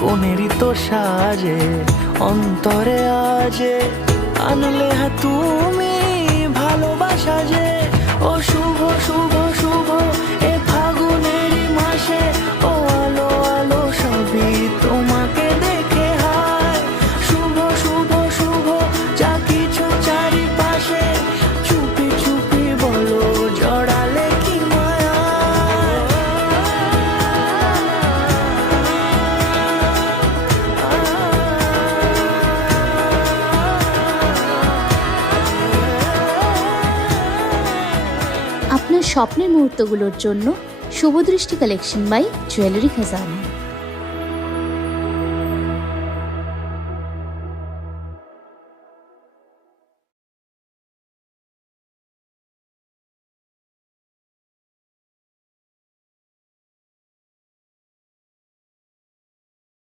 কোনেরই তো সাজে অন্তরে আজে আনলে তুমি ভালোবাসা যে। ও শুভ শুভ শুভ এ ফাগুনেরই মাসে, ও আলো আলো সবই তোমাকে দেখে হায়। শুভ শুভ শুভ যা কিছু চারিপাশে, চুপি চুপি বলো জড়ালে কি মায়া। আপনার স্বপ্নের মুহূর্তগুলোর জন্য শুভদৃষ্টি কালেকশন বাই জুয়েলারি খাজানা।